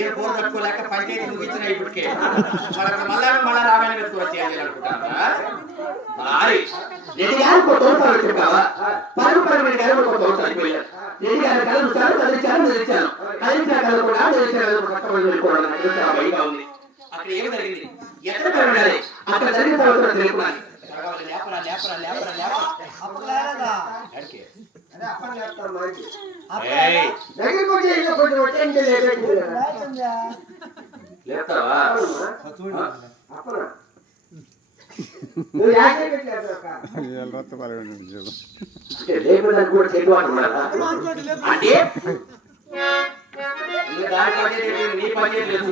నేను పోరు తట్టుకోలేక పంచాయతీ ముగించిన ఇప్పటికే మళ్ళా రామాయణ వచ్చేయాలి అనుకుంటాను అక్కడ ఏమి జరిగింది ఎక్కడ ఉండాలి అక్కడ జరిగిన తర్వాత తెలుపుకోవాలి అంటే నీ పంచాయతీ లేదు